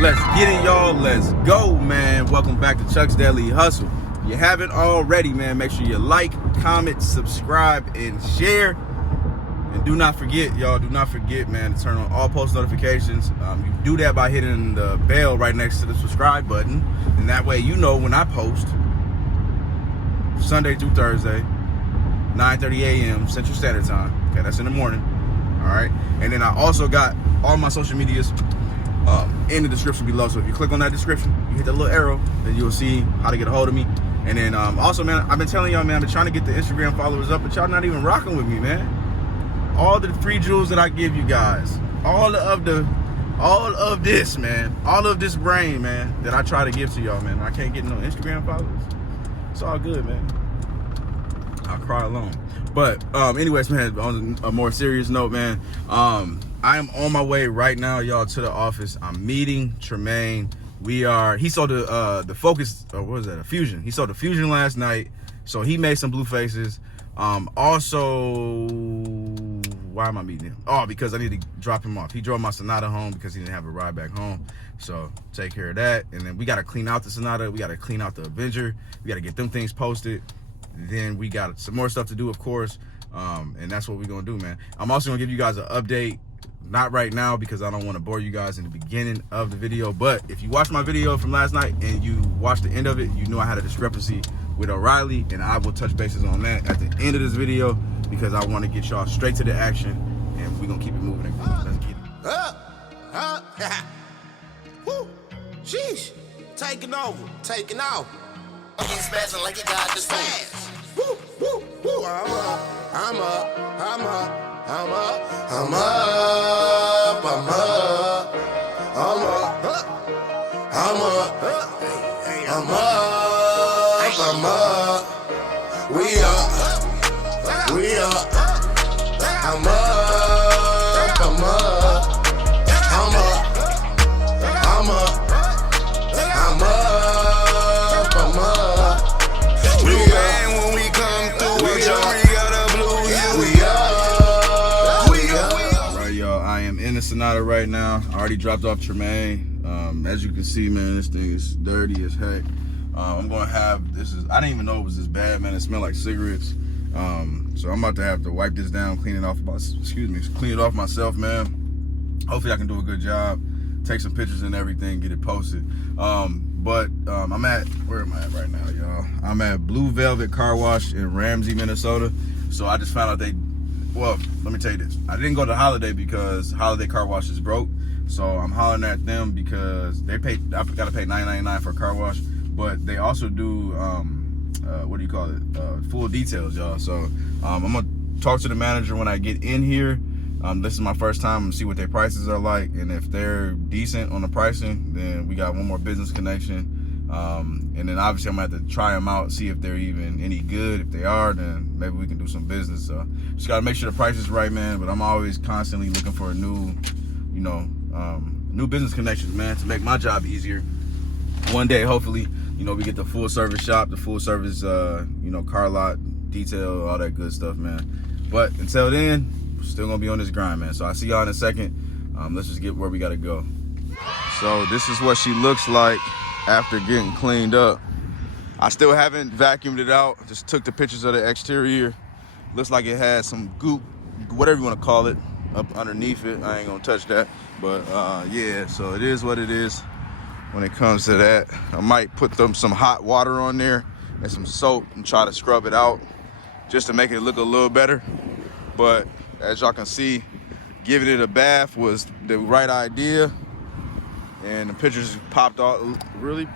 Let's get it, y'all. Let's go, man. Welcome back to Chuck's Daily Hustle. If you haven't already, man, make sure you like, comment, subscribe, and share. And do not forget, y'all, man, to turn on all post notifications. You do that by hitting the bell right next to the subscribe button. And that way you know when I post Sunday through Thursday, 9:30 a.m. Central Standard Time. Okay, that's in the morning. All right. And then I also got all my social medias in the description below. So if you click on that description, you hit that little arrow, then you'll see how to get a hold of me. And then also, man, I've been telling y'all, man, I've been trying to get the Instagram followers up, but y'all not even rocking with me, man. All the free jewels that I give you guys, all of this, man, all of this brain, man, that I try to give to y'all, man. I can't get no Instagram followers. It's all good, man. I'll cry alone. But anyways, man, on a more serious note, man, I am on my way right now, y'all, to the office. I'm meeting Tremaine. He sold the Focus, or what was that, a Fusion. He sold the Fusion last night, so he made some blue faces. Also, why am I meeting him? Oh, because I need to drop him off. He drove my Sonata home because he didn't have a ride back home. So take care of that. And then we got to clean out the Sonata. We got to clean out the Avenger. We got to get them things posted. Then we got some more stuff to do, of course. And that's what we're going to do, man. I'm also going to give you guys an update. Not right now because I don't want to bore you guys in the beginning of the video. But if you watched my video from last night and you watched the end of it, you knew I had a discrepancy with O'Reilly. And I will touch bases on that at the end of this video because I want to get y'all straight to the action. And we're going to keep it moving. Let's get it. Woo! Sheesh! Taking over, taking off. He's spazzing like he got this fast. Woo! Woo! Woo! I'm up. We up. I'm up. We bang when we come through. We got a blue here. We up. All right, y'all. I am in the Sonata right now. I already dropped off Tremaine. As you can see, man, this thing is dirty as heck. I'm gonna have I didn't even know it was this bad, man. It smelled like cigarettes. So I'm about to have to wipe this down, clean it off myself, man. Hopefully I can do a good job, take some pictures and everything, get it posted. Where am I at right now, y'all? I'm at Blue Velvet Car Wash in Ramsey, Minnesota. So I just found out well, let me tell you this. I didn't go to Holiday because Holiday Car Wash is broke. So I'm hollering at them because I gotta pay $9.99 for a car wash, but they also do, full details, y'all. So I'm gonna talk to the manager when I get in here. This is my first time and see what their prices are like, and if they're decent on the pricing, then we got one more business connection. And then obviously I'm gonna have to try them out, see if they're even any good. If they are, then maybe we can do some business. So just gotta make sure the price is right, man. But I'm always constantly looking for a new business connections, man, to make my job easier. One day, hopefully, we get the full service shop, the full service, car lot, detail, all that good stuff, man. But until then, we're still gonna be on this grind, man. So I'll see y'all in a second. Let's just get where we gotta go. So this is what she looks like after getting cleaned up. I still haven't vacuumed it out. Just took the pictures of the exterior. Looks like it had some goop, whatever you wanna call it, up underneath it. I ain't gonna touch that. But yeah, so it is what it is when it comes to that. I might put some hot water on there and some soap and try to scrub it out just to make it look a little better. But as y'all can see, giving it a bath was the right idea, and the pictures popped out really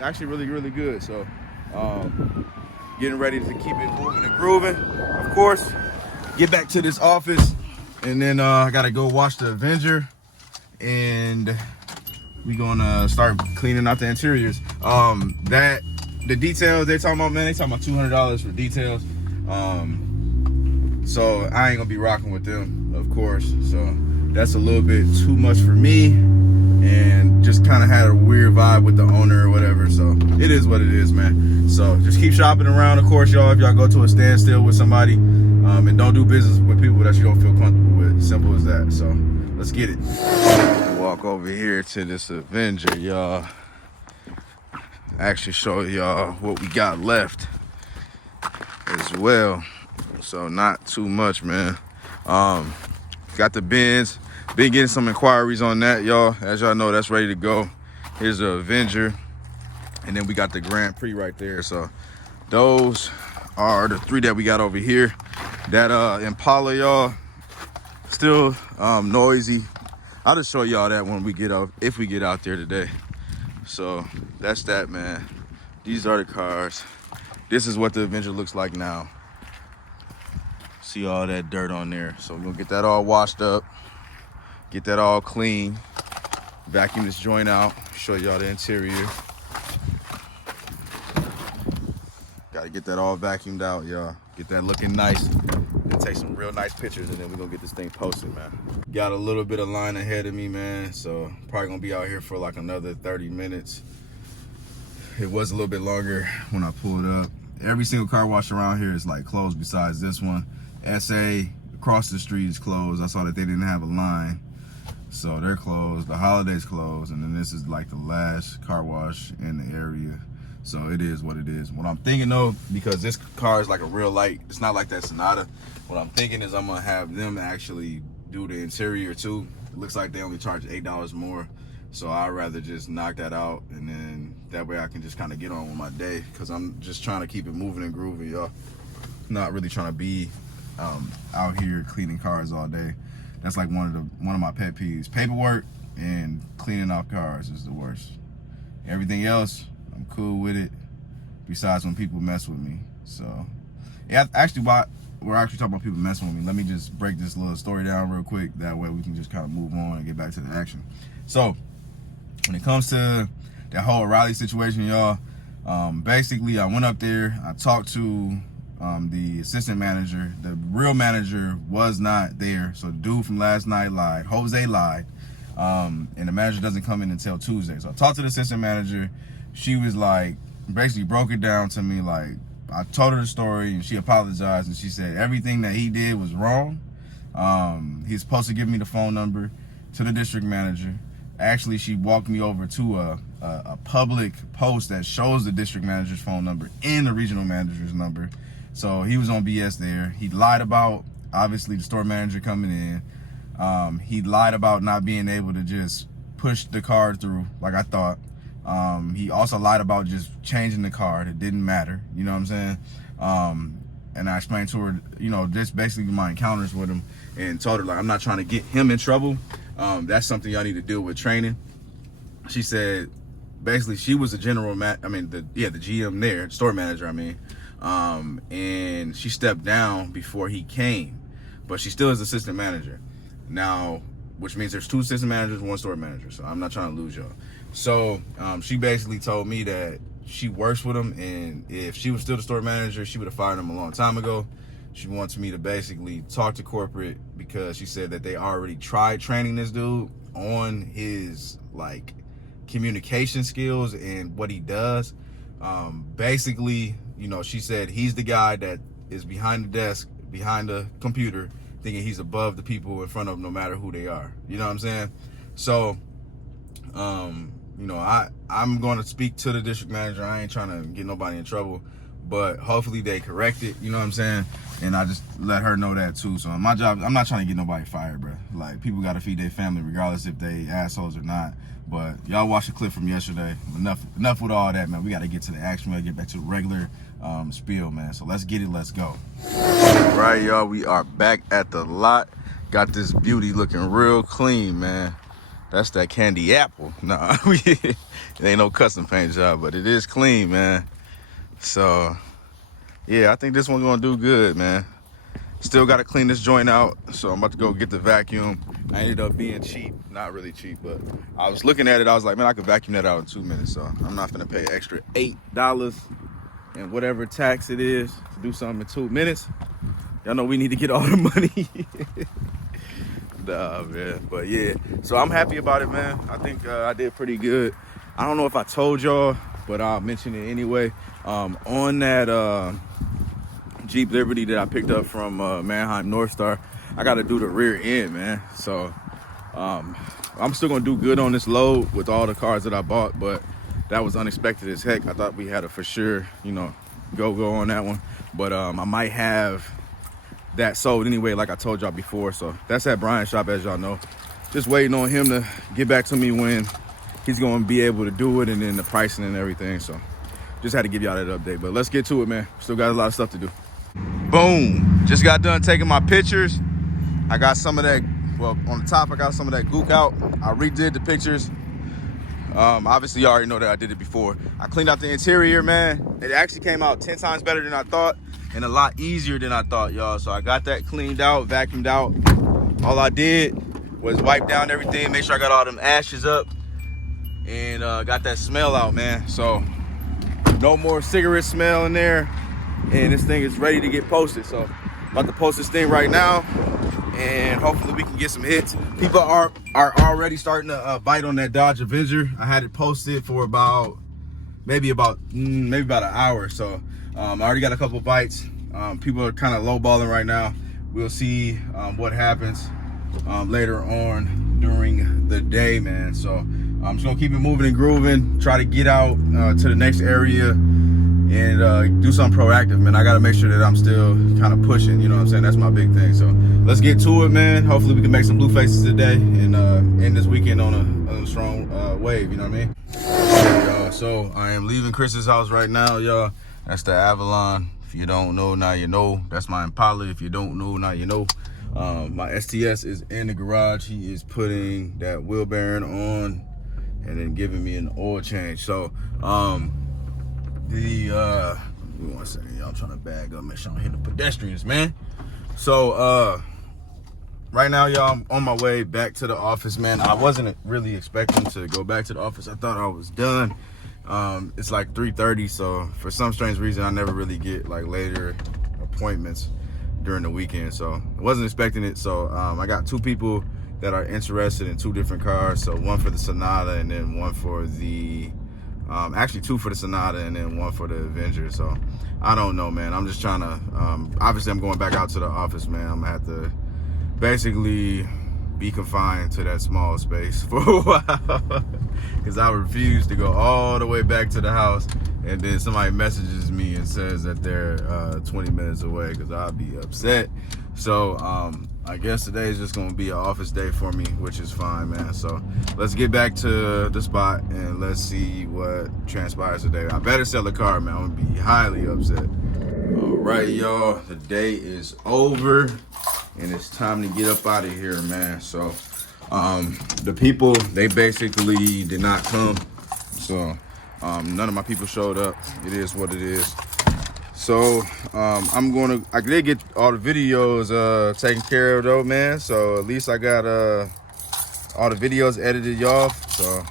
good. So getting ready to keep it moving and grooving, of course. Get back to this office, and then I gotta go wash the Avenger, and we gonna start cleaning out the interiors. The details they talking about, man, they talking about $200 for details. So I ain't gonna be rocking with them, of course. So that's a little bit too much for me, and just kind of had a weird vibe with the owner or whatever. So it is what it is, man. So just keep shopping around, of course, y'all. If y'all go to a standstill with somebody, and don't do business with people that you don't feel comfortable with. Simple as that. So let's get it. Well, walk over here to this Avenger, y'all. Actually show y'all what we got left as well. So not too much, man. Got the Benz. Been getting some inquiries on that, y'all. As y'all know, that's ready to go. Here's the Avenger. And then we got the Grand Prix right there. So those are the three that we got over here. That Impala, y'all, still noisy. I'll just show y'all that when we get out, if we get out there today. So that's that, man. These are the cars. This is what the Avenger looks like now. See all that dirt on there. So we're gonna get that all washed up, get that all clean, vacuum this joint out, show y'all the interior. Gotta get that all vacuumed out, y'all. Get that looking nice. And take some real nice pictures, and then we're gonna get this thing posted, man. Got a little bit of line ahead of me, man. So probably gonna be out here for like another 30 minutes. It was a little bit longer when I pulled up. Every single car wash around here is like closed besides this one. SA across the street is closed. I saw that they didn't have a line, so they're closed. The Holiday's closed, and then this is like the last car wash in the area. So it is what it is. What I'm thinking though, because this car is like a real light, it's not like that Sonata. What I'm thinking is I'm gonna have them actually do the interior too. It looks like they only charge $8 more. So I'd rather just knock that out, and then that way I can just kind of get on with my day, because I'm just trying to keep it moving and grooving, y'all. Not really trying to be out here cleaning cars all day. That's like one of my pet peeves. Paperwork and cleaning off cars is the worst. Everything else, I'm cool with it, besides when people mess with me. So yeah, actually, while we're actually talking about people messing with me, let me just break this little story down real quick. That way we can just kind of move on and get back to the action. So when it comes to that whole O'Reilly situation, y'all, basically I went up there, I talked to the assistant manager. The real manager was not there, so the dude from last night lied. Jose lied, and the manager doesn't come in until Tuesday. So I talked to the assistant manager. She was like, basically broke it down to me. Like, I told her the story, and she apologized, and she said everything that he did was wrong. He's supposed to give me the phone number to the district manager. Actually, she walked me over to a public post that shows the district manager's phone number and the regional manager's number. So he was on BS there. He lied about, obviously, the store manager coming in. He lied about not being able to just push the card through like I thought. He also lied about just changing the card. It didn't matter. You know what I'm saying? And I explained to her, you know, just basically my encounters with him, and told her, like, I'm not trying to get him in trouble. That's something y'all need to deal with training. She said, basically, she was the the GM there, store manager, and she stepped down before he came, but she still is assistant manager now, which means there's 2 assistant managers, 1 store manager. So I'm not trying to lose y'all. So she basically told me that she works with him, and if she was still the store manager, she would have fired him a long time ago. She wants me to basically talk to corporate, because she said that they already tried training this dude on his like communication skills and what he does. Basically, you know, she said he's the guy that is behind the desk, behind the computer, thinking he's above the people in front of him, no matter who they are. You know what I'm saying? So, you know, I'm going to speak to the district manager. I ain't trying to get nobody in trouble, but hopefully they correct it. You know what I'm saying? And I just let her know that too. So my job, I'm not trying to get nobody fired, bro. Like, people got to feed their family regardless if they assholes or not. But y'all watch the clip from yesterday. Enough with all that, man. We got to get to the action. We got to get back to the regular spiel, man. So let's get it. Let's go. All right, y'all. We are back at the lot. Got this beauty looking real clean, man. That's that candy apple. Nah, it ain't no custom paint job, but it is clean, man. So, yeah, I think this one's gonna do good, man. Still gotta clean this joint out, so I'm about to go get the vacuum. I ended up being cheap, not really cheap, but I was looking at it, I was like, man, I could vacuum that out in 2 minutes, so I'm not gonna pay extra $8 and whatever tax it is to do something in 2 minutes. Y'all know we need to get all the money. Nah, man, but yeah, so I'm happy about it, man. I think I did pretty good. I don't know if I told y'all, but I'll mention it anyway. On that Jeep Liberty that I picked up from Manheim North Star, I got to do the rear end, man. So I'm still gonna do good on this load with all the cars that I bought, but that was unexpected as heck. I thought we had a for sure, you know, go on that one. But I might have that sold anyway, like I told y'all before. So that's at Brian's shop, as y'all know. Just waiting on him to get back to me when he's gonna be able to do it, and then the pricing and everything. So just had to give y'all that update. But let's get to it, man. Still got a lot of stuff to do. Boom. Just got done taking my pictures. I got some of that, well, on the top, I got some of that gook out. I redid the pictures. Obviously, you already know that I did it before. I cleaned out the interior, man. It actually came out 10 times better than I thought and a lot easier than I thought, y'all. So I got that cleaned out, vacuumed out. All I did was wipe down everything, make sure I got all them ashes up, and got that smell out, man. So no more cigarette smell in there, and this thing is ready to get posted. So I'm about to post this thing right now, and hopefully we can get some hits. People are already starting to bite on that Dodge Avenger. I had it posted for maybe about an hour. So I already got a couple bites. People are kind of lowballing right now. We'll see what happens later on during the day, man. So I'm just gonna keep it moving and grooving, try to get out to the next area and do something proactive, man. I gotta make sure that I'm still kind of pushing, you know what I'm saying? That's my big thing. So let's get to it, man. Hopefully we can make some blue faces today and end this weekend on a strong wave, you know what I mean? Y'all, so I am leaving Chris's house right now, y'all. That's the Avalon. If you don't know, now you know. That's my Impala. If you don't know, now you know. My STS is in the garage. He is putting that wheel bearing on and then giving me an oil change. So give me 1 second, y'all. I'm trying to bag up, make sure I don't hit the pedestrians, man. So right now, y'all, I'm on my way back to the office, man. I wasn't really expecting to go back to the office. I thought I was done. It's like 3:30, so for some strange reason I never really get like later appointments during the weekend, so I wasn't expecting it. So I got 2 people that are interested in 2 different cars, so one for the Sonata and then one for the actually 2 for the Sonata and then 1 for the Avenger. So I don't know, man. I'm just trying to obviously I'm going back out to the office, man. I'm gonna have to basically be confined to that small space for a while because I refuse to go all the way back to the house and then somebody messages me and says that they're 20 minutes away, because I'll be upset. So I guess today is just gonna be an office day for me, which is fine, man. So let's get back to the spot and let's see what transpires today. I better sell the car, man. I'm gonna be highly upset. All right, y'all, the day is over and it's time to get up out of here, man. So the people, they basically did not come. So none of my people showed up. It is what it is. So I did get all the videos taken care of though, man. So at least I got all the videos edited, y'all. So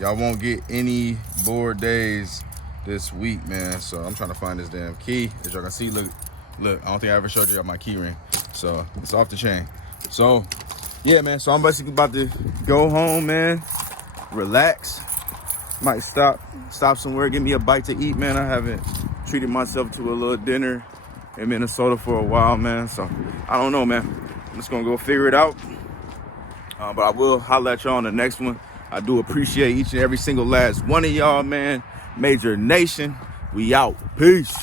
y'all won't get any bored days this week, man. So I'm trying to find this damn key. As y'all can see, look, I don't think I ever showed you my key ring. So it's off the chain. So yeah, man, so I'm basically about to go home, man, relax. Might stop somewhere, give me a bite to eat, man. I haven't treated myself to a little dinner in Minnesota for a while, man. So I don't know, man. I'm just gonna go figure it out. But I will holler at y'all on the next one. I do appreciate each and every single last one of y'all, man. Major Nation, we out. Peace.